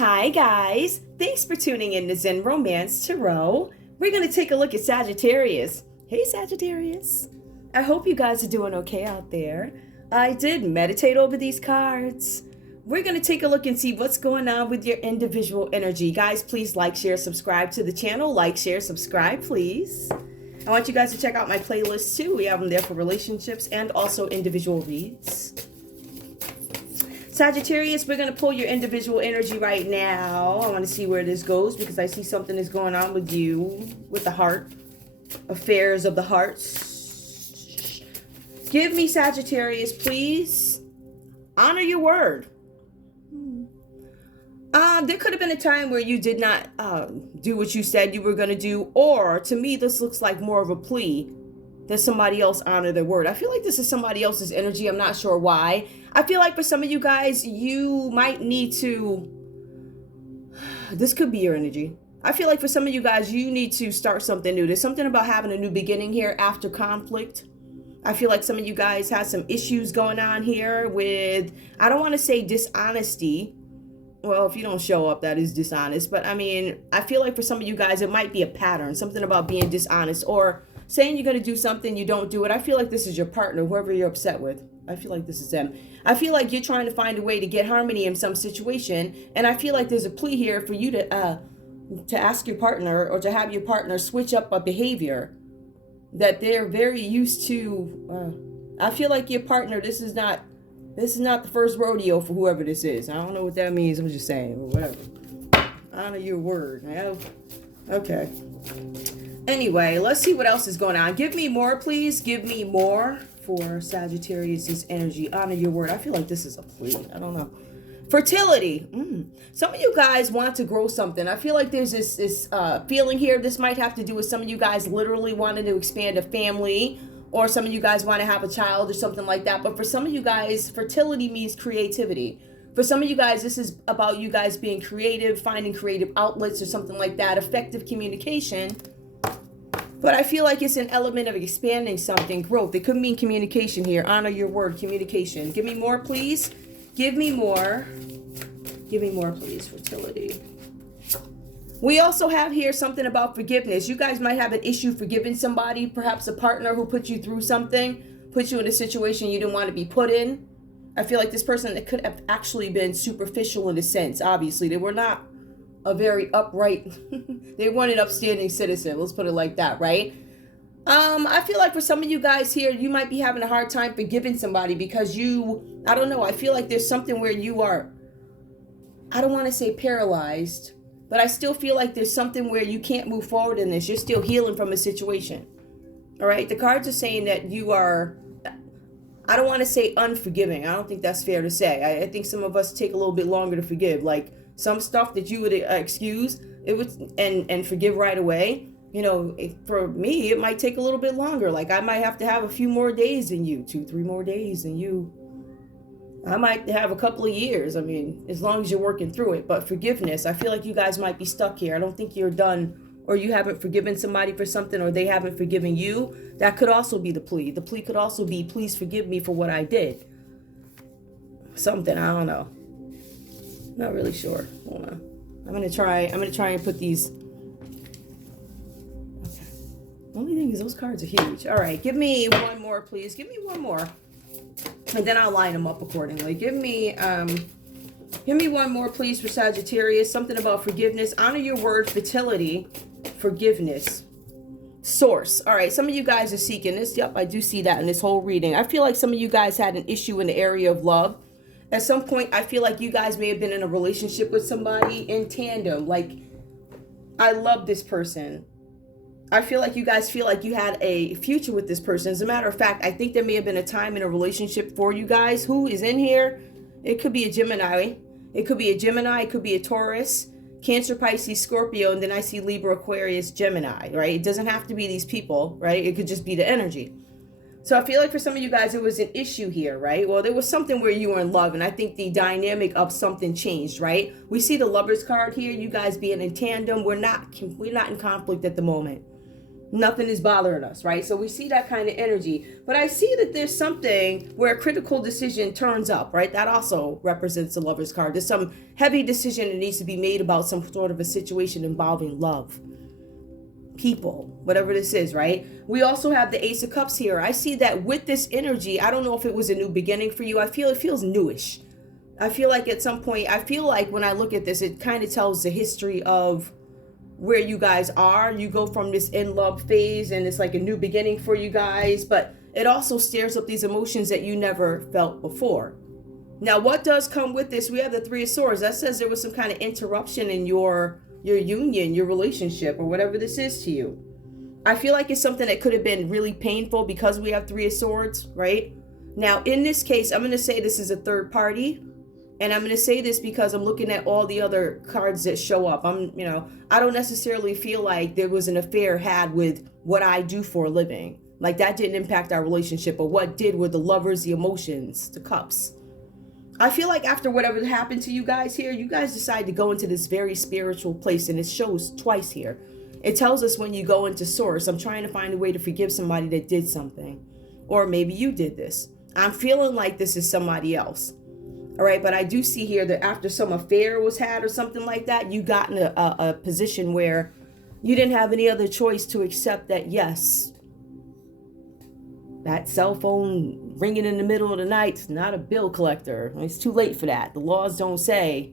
Hi guys, thanks for tuning in to Zen Romance Tarot. We're going to take a look at Sagittarius. Hey Sagittarius. I hope you guys are doing okay out there. I did meditate over these cards. We're going to take a look and see what's going on with your individual energy. Guys, please like, share, subscribe to the channel. Like, share, subscribe, please. I want you guys to check out my playlists too. We have them there for relationships and also individual reads. Sagittarius, we're going to pull your individual energy right now. I want to see where this goes because I see something is going on with you, with the heart. Affairs of the heart. Give me, Sagittarius, please. Honor your word. There could have been a time where you did not do what you said you were going to do. Or, to me, this looks like more of a plea that somebody else honor their word. I feel like this is somebody else's energy. I'm not sure why. I feel like for some of you guys, you might need to... This could be your energy. I feel like for some of you guys, you need to start something new. There's something about having a new beginning here after conflict. I feel like some of you guys have some issues going on here with, I don't want to say dishonesty. Well, if you don't show up, that is dishonest. But I mean, I feel like for some of you guys, it might be a pattern. Something about being dishonest or saying you're going to do something, you don't do it. I feel like this is your partner, whoever you're upset with. I feel like this is them. I feel like you're trying to find a way to get harmony in some situation. And I feel like there's a plea here for you to ask your partner or to have your partner switch up a behavior that they're very used to. I feel like your partner, this is not the first rodeo for whoever this is. I don't know what that means. I'm just saying, whatever. Honor your word. Okay. Anyway, let's see what else is going on. Give me more, please. Give me more for Sagittarius' energy. Honor your word. I feel like this is a plea. I don't know. Fertility. Some of you guys want to grow something. I feel like there's this feeling here. This might have to do with some of you guys literally wanting to expand a family, or some of you guys want to have a child or something like that. But for some of you guys, fertility means creativity. For some of you guys, this is about you guys being creative, finding creative outlets or something like that, effective communication. But I feel like it's an element of expanding something, growth. It could mean communication here. Honor your word, communication. Give me more, please. Give me more. Give me more, please. Fertility. We also have here something about forgiveness. You guys might have an issue forgiving somebody, perhaps a partner who put you through something, put you in a situation you didn't want to be put in. I feel like this person that could have actually been superficial in a sense. Obviously, they were not a very upright, they weren't an upstanding citizen. Let's put it like that, right? I feel like for some of you guys here, you might be having a hard time forgiving somebody because I don't know, I feel like there's something where you are, I don't want to say paralyzed, but I still feel like there's something where you can't move forward in this. You're still healing from a situation. All right. The cards are saying that you are, I don't want to say unforgiving. I don't think that's fair to say. I think some of us take a little bit longer to forgive. Like some stuff that you would excuse it would and forgive right away. You know, for me, it might take a little bit longer. Like I might have to have a few more days than you, 2-3 more days than you. I might have a couple of years. I mean, as long as you're working through it. But forgiveness, I feel like you guys might be stuck here. I don't think you're done, or you haven't forgiven somebody for something, or they haven't forgiven you. That could also be the plea. The plea could also be, please forgive me for what I did. Something, I don't know. Not really sure. Hold on. I'm gonna try and put these. Okay. The only thing is those cards are huge. All right, give me one more, please. Give me one more. And then I'll line them up accordingly. Give me one more, please, for Sagittarius. Something about forgiveness. Honor your word, fertility, forgiveness. Source. All right, some of you guys are seeking this. Yep, I do see that in this whole reading. I feel like some of you guys had an issue in the area of love. At some point, I feel like you guys may have been in a relationship with somebody in tandem. Like, I love this person. I feel like you guys feel like you had a future with this person. As a matter of fact, I think there may have been a time in a relationship for you guys. Who is in here? It could be a Gemini. It could be a Gemini. It could be a Taurus, Cancer, Pisces, Scorpio. And then I see Libra, Aquarius, Gemini, right? It doesn't have to be these people, right? It could just be the energy. So I feel like for some of you guys, it was an issue here, right? Well, there was something where you were in love, and I think the dynamic of something changed, right? We see the Lovers card here. You guys being in tandem. We're not in conflict at the moment. Nothing is bothering us, right? So we see that kind of energy. But I see that there's something where a critical decision turns up, right? That also represents the Lover's card. There's some heavy decision that needs to be made about some sort of a situation involving love, people, whatever this is, right? We also have the Ace of Cups here. I see that with this energy, I don't know if it was a new beginning for you. I feel it feels newish. I feel like at some point, I feel like when I look at this, it kind of tells the history of where you guys are. You go from this in love phase and it's like a new beginning for you guys, but it also stirs up these emotions that you never felt before. Now, what does come with this? We have the Three of Swords. That says there was some kind of interruption in your union, your relationship, or whatever this is to you. I feel like it's something that could have been really painful because we have Three of Swords, right? Now, in this case, I'm going to say this is a third party. And I'm going to say this because I'm looking at all the other cards that show up. I don't necessarily feel like there was an affair had with what I do for a living. Like that didn't impact our relationship, but what did were the lovers, the emotions, the cups. I feel like after whatever happened to you guys here, you guys decide to go into this very spiritual place, and it shows twice here. It tells us when you go into source, I'm trying to find a way to forgive somebody that did something. Or maybe you did this. I'm feeling like this is somebody else. All right, but I do see here that after some affair was had or something like that, you got in a position where you didn't have any other choice to accept that, yes, that cell phone ringing in the middle of the night is not a bill collector. It's too late for that. The laws don't say,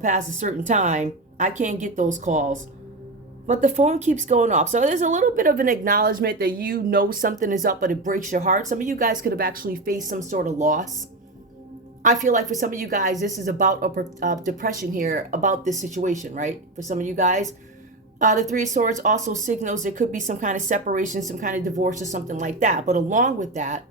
past a certain time, I can't get those calls. But the phone keeps going off. So there's a little bit of an acknowledgement that you know something is up, but it breaks your heart. Some of you guys could have actually faced some sort of loss. I feel like for some of you guys, this is about a depression here, about this situation, right? For some of you guys, the Three of Swords also signals there could be some kind of separation, some kind of divorce or something like that. But along with that,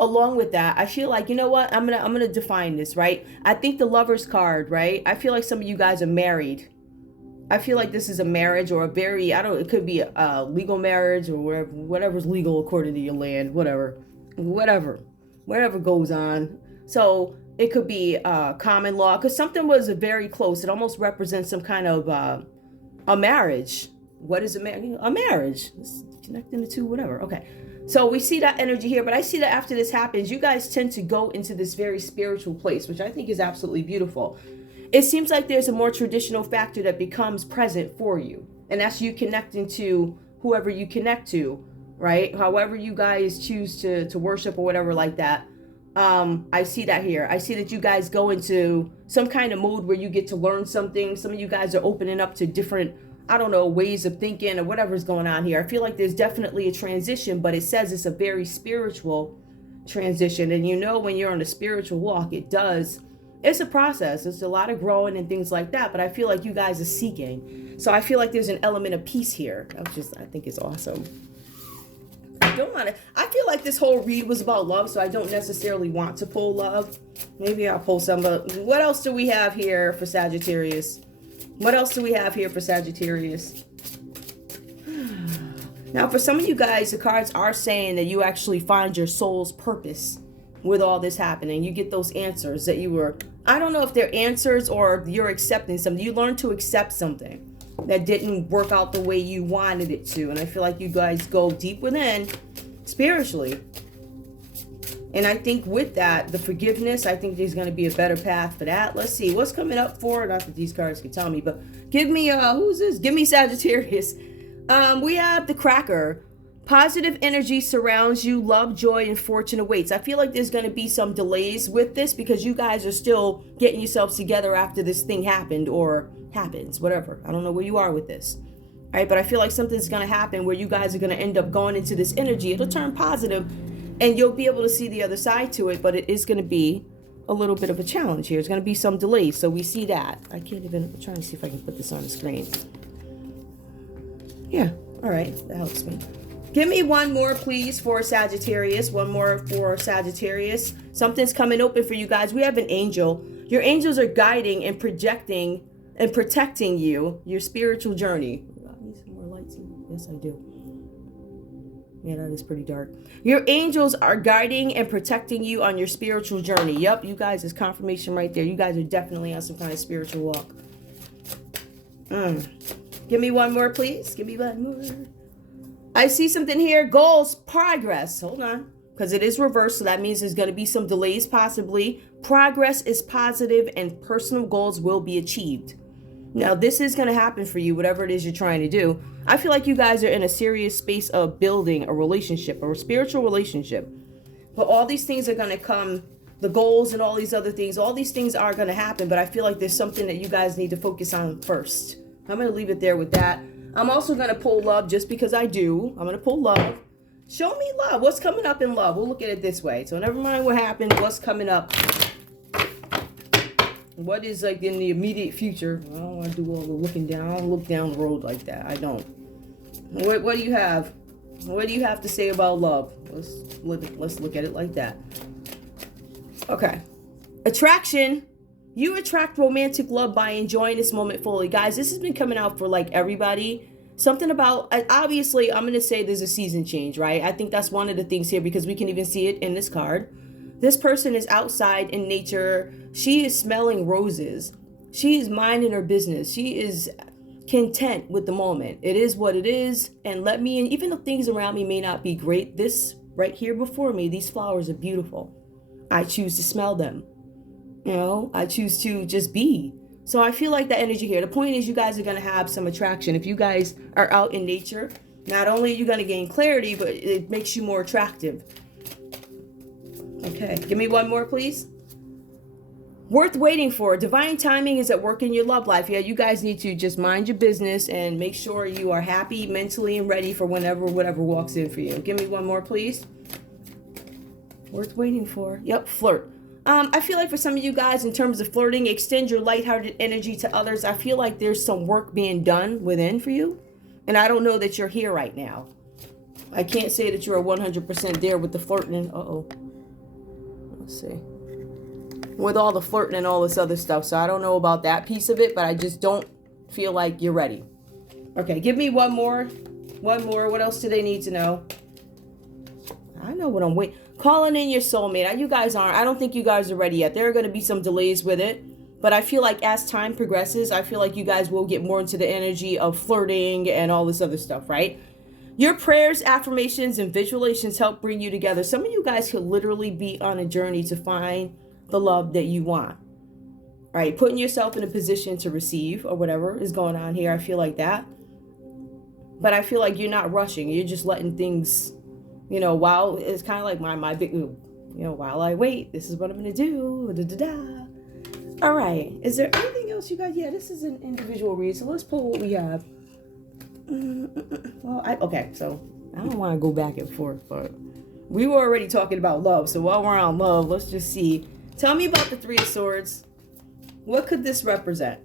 I feel like, you know what? I'm gonna define this, right? I think the Lover's card, right? I feel like some of you guys are married. I feel like this is a marriage or it could be a legal marriage or whatever's legal according to your land, whatever goes on. So it could be common law, because something was very close. It almost represents some kind of a marriage. What is a marriage? A marriage. It's connecting the two, whatever. Okay. So we see that energy here, but I see that after this happens, you guys tend to go into this very spiritual place, which I think is absolutely beautiful. It seems like there's a more traditional factor that becomes present for you. And that's you connecting to whoever you connect to, right? However you guys choose to worship or whatever like that. I see that here. I see that you guys go into some kind of mode where you get to learn something. Some of you guys are opening up to different, ways of thinking or whatever's going on here. I feel like there's definitely a transition, but it says it's a very spiritual transition. And when you're on a spiritual walk, it's a process. It's a lot of growing and things like that. But I feel like you guys are seeking. So I feel like there's an element of peace here. I think it's awesome. I feel like this whole read was about love, so I don't necessarily want to pull love. Maybe I'll pull some, but what else do we have here for Sagittarius? Now, for some of you guys, the cards are saying that you actually find your soul's purpose with all this happening. You get those answers that I don't know if they're answers or you're accepting something. You learn to accept something that didn't work out the way you wanted it to. And I feel like you guys go deep within spiritually. And I think with that, the forgiveness, I think there's going to be a better path for that. Let's see what's coming up for, not that these cards can tell me, but give me, who's this? Give me Sagittarius. We have the Cracker. Positive energy surrounds you. Love, joy, and fortune awaits. I feel like there's going to be some delays with this because you guys are still getting yourselves together after this thing happened or happens, whatever. I don't know where you are with this. All right, but I feel like something's going to happen where you guys are going to end up going into this energy. It'll turn positive and you'll be able to see the other side to it, but it is going to be a little bit of a challenge here. There's going to be some delays, so we see that. I'm trying to see if I can put this on the screen. Yeah, all right, that helps me. Give me one more, please, for Sagittarius. One more for Sagittarius. Something's coming open for you guys. We have an angel. Your angels are guiding and projecting and protecting you, your spiritual journey. I need some more lights. Yes, I do. Yeah, that is pretty dark. Your angels are guiding and protecting you on your spiritual journey. Yep, you guys, is confirmation right there. You guys are definitely on some kind of spiritual walk. Give me one more, please. Give me one more. I see something here. Goals, progress. Hold on. Because it is reversed, so that means there's going to be some delays possibly. Progress is positive and personal goals will be achieved. Now, this is going to happen for you, whatever it is you're trying to do. I feel like you guys are in a serious space of building a relationship, a spiritual relationship. But all these things are going to come, the goals and all these other things, all these things are going to happen. But I feel like there's something that you guys need to focus on first. I'm going to leave it there with that. I'm also going to pull love just because I do. I'm going to pull love. Show me love. What's coming up in love? We'll look at it this way. So never mind what happened. What's coming up? What is like in the immediate future? I don't want to do all the looking down. I don't look down the road like that. I don't. What do you have? What do you have to say about love? Let's look at it like that. Okay. Attraction. You attract romantic love by enjoying this moment fully. Guys, this has been coming out for like everybody. Something about, obviously, I'm going to say there's a season change, right? I think that's one of the things here because we can even see it in this card. This person is outside in nature. She is smelling roses. She is minding her business. She is content with the moment. It is what it is. And let me in, even though things around me may not be great, this right here before me, these flowers are beautiful. I choose to smell them. You know, I choose to just be. So I feel like the energy here, the point is you guys are going to have some attraction. If you guys are out in nature, not only are you going to gain clarity, but it makes you more attractive. Okay, give me one more, please. Worth waiting for. Divine timing is at work in your love life. Yeah, you guys need to just mind your business and make sure you are happy mentally and ready for whatever walks in for you. Give me one more, please. Worth waiting for. Yep, flirt. I feel like for some of you guys, in terms of flirting, extend your lighthearted energy to others. I feel like there's some work being done within for you. And I don't know that you're here right now. I can't say that you're 100% there with the flirting. Uh-oh. Let's see. With all the flirting and all this other stuff. So I don't know about that piece of it, but I just don't feel like you're ready. Okay, give me one more. One more. What else do they need to know? I know what I'm waiting. Calling in your soulmate. You guys aren't. I don't think you guys are ready yet. There are going to be some delays with it. But I feel like as time progresses, I feel like you guys will get more into the energy of flirting and all this other stuff, right? Your prayers, affirmations, and visualizations help bring you together. Some of you guys could literally be on a journey to find the love that you want. Right? Putting yourself in a position to receive or whatever is going on here. I feel like that. But I feel like you're not rushing. You're just letting things... You know, while it's kind of like my big, you know, while I wait, this is what I'm going to do. Da, da, da. All right. Is there anything else you got? Yeah, this is an individual read. So let's pull what we have. Well, okay. So I don't want to go back and forth, but we were already talking about love. So while we're on love, let's just see. Tell me about the Three of Swords. What could this represent?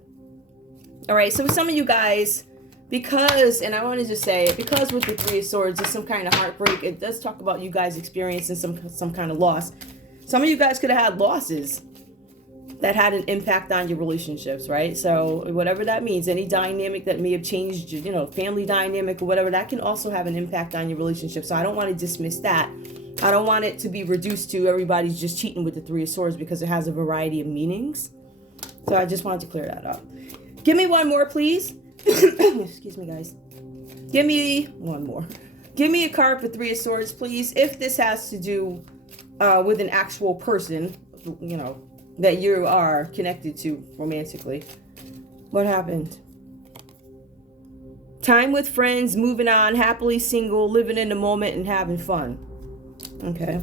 All right. So some of you guys... Because, and I want to just say, because with the Three of Swords, there's some kind of heartbreak. It does talk about you guys experiencing some kind of loss. Some of you guys could have had losses that had an impact on your relationships, right? So whatever that means, any dynamic that may have changed, you know, family dynamic or whatever, that can also have an impact on your relationship. So I don't want to dismiss that. I don't want it to be reduced to everybody's just cheating with the Three of Swords because it has a variety of meanings. So I just wanted to clear that up. Give me one more, please. Excuse me, guys. Give me one more. Give me a card for Three of Swords, please. If this has to do with an actual person, you know, that you are connected to romantically. What happened? Time with friends, moving on, happily single, living in the moment and having fun. Okay.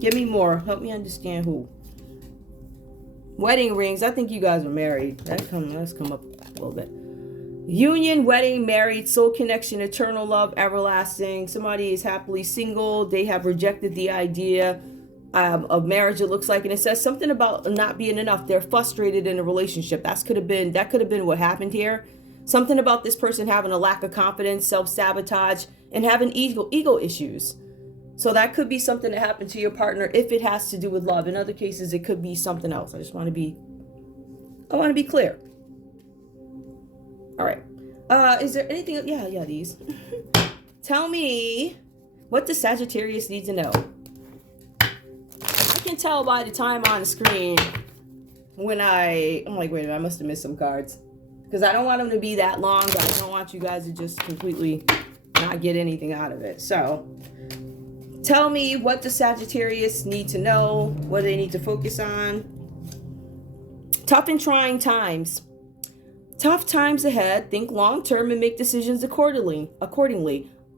Give me more. Help me understand who. Wedding rings. I think you guys are married. Let's come up a little bit. Union, wedding, married, soul connection, eternal love, everlasting. Somebody is happily single. They have rejected the idea of marriage, it looks like. And it says something about not being enough. They're frustrated in a relationship. That could have been what happened here. Something about this person having a lack of confidence, self-sabotage, and having ego issues. So that could be something that happened to your partner if it has to do with love. In other cases, it could be something else. I want to be clear. All right. Is there anything? Yeah, these. Tell me, what does Sagittarius need to know? I can tell by the time on the screen when I'm like, wait a minute, I must have missed some cards. Because I don't want them to be that long, but I don't want you guys to just completely not get anything out of it. So tell me, what does Sagittarius need to know? What do they need to focus on? Tough and trying times. Tough times ahead. Think long term and make decisions accordingly.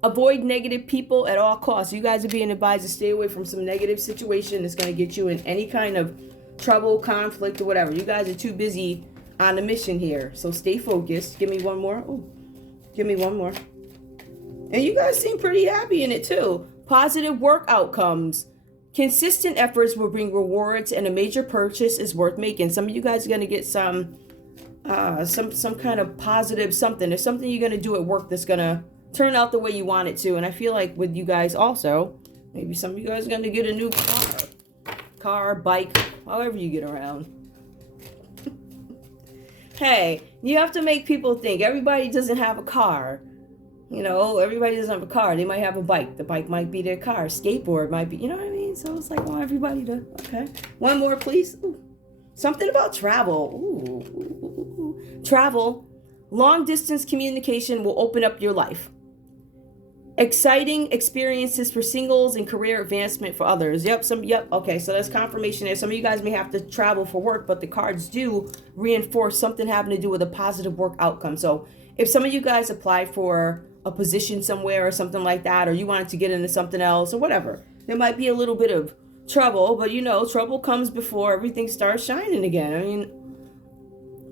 Avoid negative people at all costs. You guys are being advised to stay away from some negative situation that's going to get you in any kind of trouble, conflict, or whatever. You guys are too busy on the mission here. So stay focused. Give me one more. Oh, give me one more. And you guys seem pretty happy in it too. Positive work outcomes. Consistent efforts will bring rewards, and a major purchase is worth making. Some of you guys are going to get some kind of positive something. There's something you're going to do at work that's going to turn out the way you want it to. And I feel like with you guys also, maybe some of you guys are going to get a new car, bike, however you get around. Hey, you have to make people think. Everybody doesn't have a car. You know, everybody doesn't have a car. They might have a bike. The bike might be their car. Skateboard might be, you know what I mean? So it's like, I want everybody to, okay. One more, please. Ooh. Something about travel. Ooh. Travel. Long distance communication will open up your life. Exciting experiences for singles and career advancement for others. Yep. Okay. So that's confirmation there. Some of you guys may have to travel for work, but the cards do reinforce something having to do with a positive work outcome. So if some of you guys apply for a position somewhere or something like that, or you wanted to get into something else or whatever, there might be a little bit of trouble, but you know, trouble comes before everything starts shining again. I mean,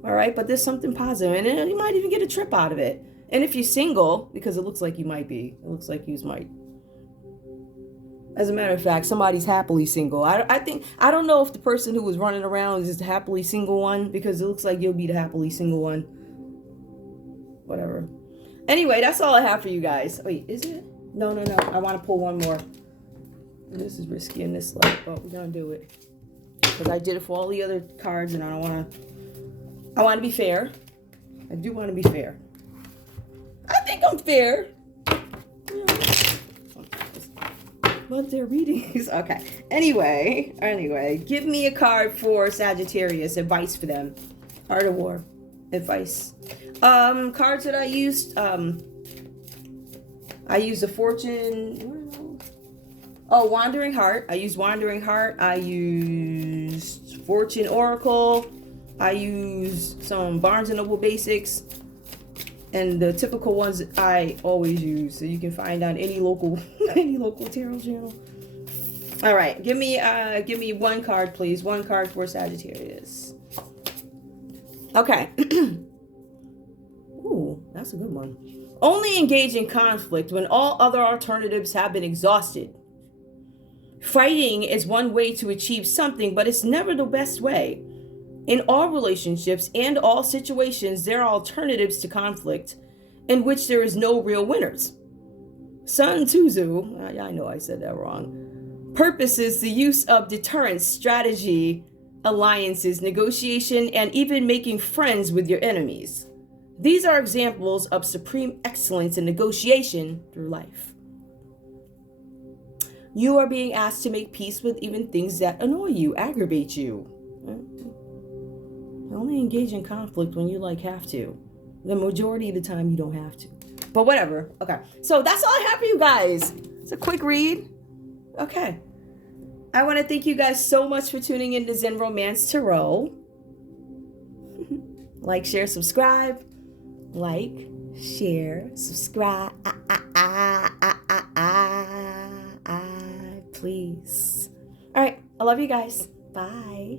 all right, but there's something positive, and you might even get a trip out of it. And if you're single, because it looks like you might be, it looks like you might. As a matter of fact, somebody's happily single. I don't know if the person who was running around is the happily single one, because it looks like you'll be the happily single one. Whatever. Anyway, that's all I have for you guys. Wait, is it? No. I want to pull one more. This is risky in this light, but we're going to do it. Because I did it for all the other cards, and I want to be fair. I do want to be fair. I think I'm fair. But they're readings. Okay. Anyway, give me a card for Sagittarius. Advice for them. Art of War. Advice. Cards that I used. I used a Fortune. Oh, Wandering Heart. I used Wandering Heart. I used Fortune Oracle. I used some Barnes & Noble Basics. And the typical ones I always use. So you can find on any local tarot channel. All right. Give me one card, please. One card for Sagittarius. Okay. Ooh, that's a good one. Only engage in conflict when all other alternatives have been exhausted. Fighting is one way to achieve something, but it's never the best way. In all relationships and all situations, there are alternatives to conflict in which there is no real winners. Sun Tzu, I know I said that wrong, purposes the use of deterrence, strategy, alliances, negotiation, and even making friends with your enemies. These are examples of supreme excellence in negotiation through life. You are being asked to make peace with even things that annoy you, aggravate you. Only engage in conflict when you have to. The majority of the time you don't have to. But whatever. Okay. So that's all I have for you guys. It's a quick read. Okay. I want to thank you guys so much for tuning in to Zen Romance Tarot. Like, share, subscribe. Like, share, subscribe. Please. All right. I love you guys. Bye.